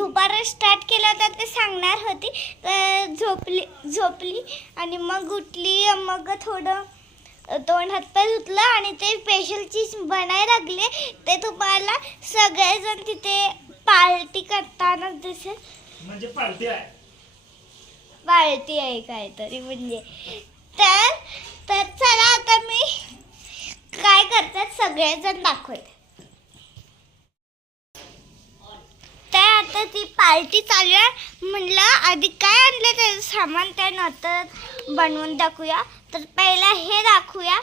दुपारा start केलं होतं ते सांगणार होती. तर झोपली झोपली आणि मग उठली. मग थोडं तोंड हातपाय धुतलं आणि ते स्पेशल चीज बनायला लागले. ते तुम्हाला सगळेजण तिथे पार्टी करताना दिसेल. म्हणजे पार्टी आहे. पार्टी आहे काहीतरी म्हणजे. तर तर चला आता मी काय करतात सगळेजण दाखवते तर आता ती पार्टी चालू आहे. म्हणलं आधी काय आणलं त्याचं सामान त्या नंतर बनवून दाखवूया. तर पहिला हे दाखवूया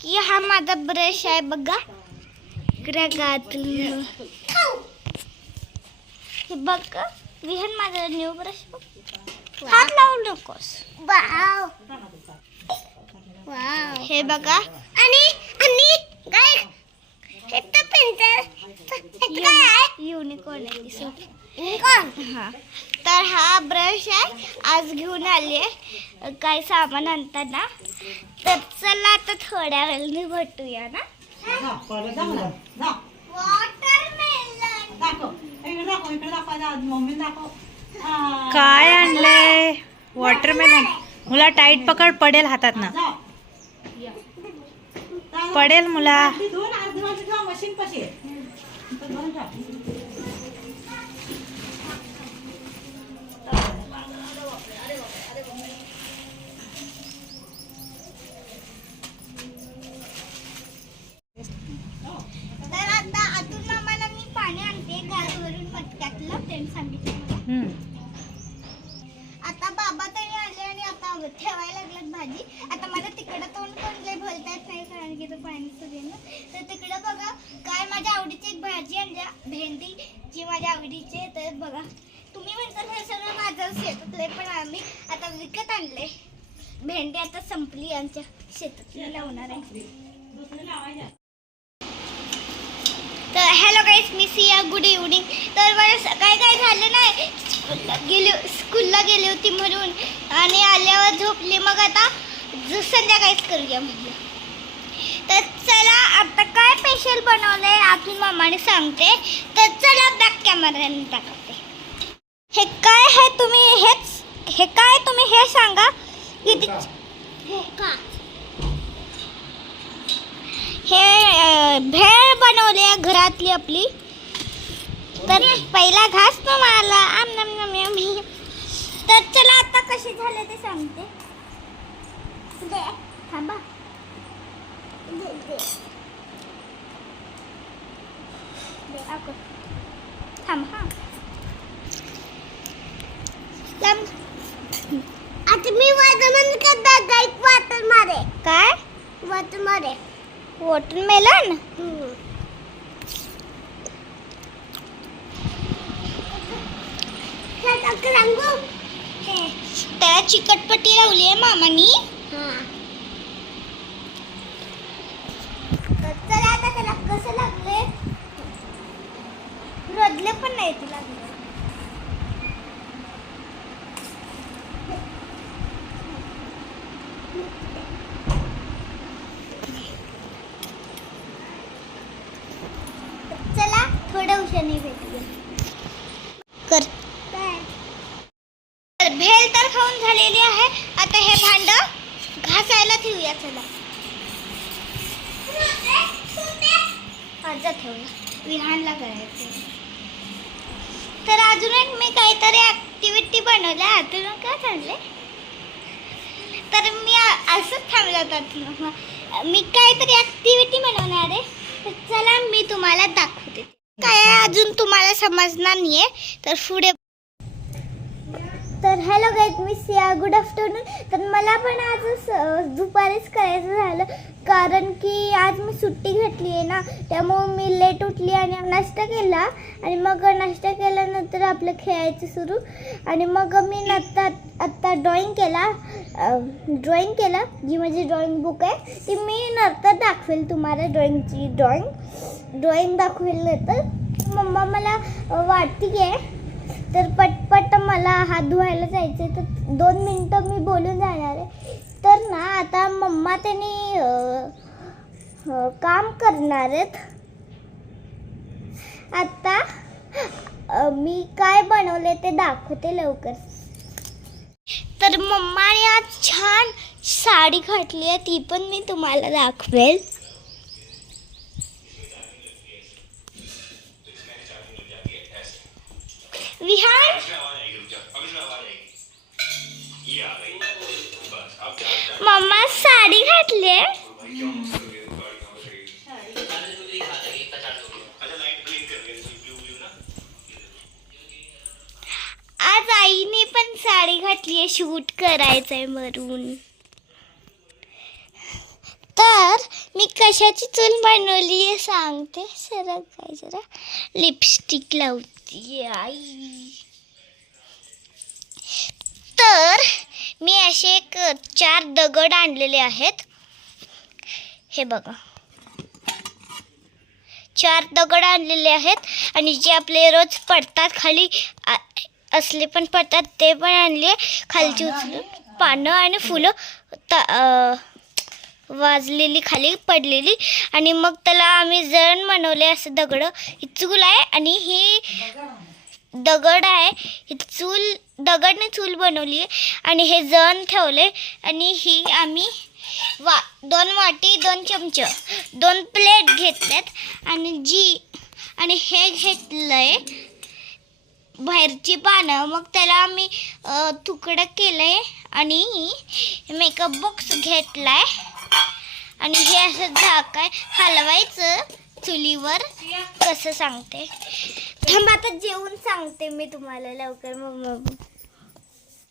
की हा माझा ब्रश आहे बघा. इकडे घातलं हे बघ विहन माझा न्यू ब्रश बघ. हात लावू नकोस. हे बघा. आणि युनिकॉर्न आहे युनिकॉर्न हा तर हा ब्रश आहे आज घेऊन आली काय सामान आणताना तर चला आता थोड्या वेळाने भेटूया ना. काय आणलंय वॉटरमेलन मुला टाईट पकड पडेल हातात ना पडेल मुला वाटी ठेवा मशीन इथं ठेव. तर आता आतून आम्हाला मी पाणी आणते. गाडीवरून मटक्यातलं त्यांनी सांगितलं मला. भेंडी आता संपली आमच्या शेतात लावणार आहे. तर हॅलो गाईज मी सिया गुड इव्हनिंग तर मला सकाळी काय झालं नाही? स्कूलला गेली स्कूलला गेली होती म्हणून. आणि आल्यावर झोपली. मग आता संध्याकाळीच करूया म्हटलं तर चला आता काय स्पेशल बनवलं आहे आपण मामाने सांगते. तर चला बॅक कॅमेऱ्याने दाखवते. हे काय आहे तुम्ही हेच हे काय तुम्ही हे सांगा. हे भेळ बनवली आहे घरातली आपली. तर पहिला घास ना मला. आम नम नम यम. तर चला आता कसे झाले ते सांगते. थांबा. थांब हा थांब. आता मी वाटण करता गाईक वाटण मारे काय वाटण मारे वॉटरमेलन त्याला चिकटपट्टी लावली आहे मामानी तर चला आता त्याला कसं लागले रडले पण नाही ते लागले चला थोड्या उशाने भेटूया. कर. भेल तर खाऊन झालेली आहे. आता हे भांड घासायला ठेवूया चला. आता ठेवूया. विहानला करायचं. तर अजून एक मी काहीतरी ऍक्टिव्हिटी बनवल्या. अजून काय चाललंय? तर मी असंच थांबलं होतं मी काहीतरी ऍक्टिव्हिटी बनवणार आहे. तर चला मी तुम्हाला दाखवते. काय आहे अजून तुम्हाला समजणार नाहीये. तर पुढे हॅलो गाईज मी सिया. गुड आफ्टरनून तर मला पण आज दुपारीच करायचं झालं. कारण की आज मी सुट्टी घेतली आहे ना त्यामुळे मी लेट उठली आणि नाश्ता केला. आणि मग नाश्ता केल्यानंतर आपलं खेळायचं सुरू. आणि मग मी नत्ता आत्ता ड्रॉईंग केला. ड्रॉईंग केलं. जी माझी ड्रॉईंग बुक आहे ती मी नंतर दाखवेल तुम्हाला ड्रॉईंगची ड्रॉईंग ड्रॉईंग दाखवेल नंतर. मम्मा मला वाटते आहे. तर पट पट मला हात धुवायला जायचं तर दोन मिनटं मी बोलून जाणार आहे. तर ना आता मम्मा त्यांनी काम करणार आहेत. आता मी काय बनवले ते दाखवते लवकर. तर मम्माने आज छान साडी घातली आहे ती पण मी तुम्हाला दाखवेल. विहान मम्मा साडी घातली आहे आज आईने पण साडी घातली आहे शूट करायचंय म्हणून तर मी कशाची चूल बनवली आहे सांगते. सर काय जरा लिपस्टिक लावते. तर मी असे एक चार दगड आणलेले आहेत. हे बघा. चार दगड आणलेले आहेत आणि जे आपले रोज पडतात खाली असले पण पडतात ते पण आणले. खालची उचलून पानं आणि फुलं. वाजलेली खाली पडलेली. आणि मग त्याला आम्ही जण बनवले असं दगड. ही चूल आहे आणि ही दगड आहे. ही चूल दगडने चूल बनवली आहे. आणि हे जण ठेवले आणि ही आम्ही वा दोन वाटी दोन चमच दोन प्लेट घेतल्यात. आणि जी आणि हे घेतलंय बाहेरची पानं. मग त्याला आम्ही तुकडं तुकडं केलंय. आणि मेकअप बॉक्स घेतलाय. आणि हे असं झाकाय हलवायचं चुलीवर. कसं सांगते? थांब आता जेवून सांगते मी तुम्हाला लवकर. मग.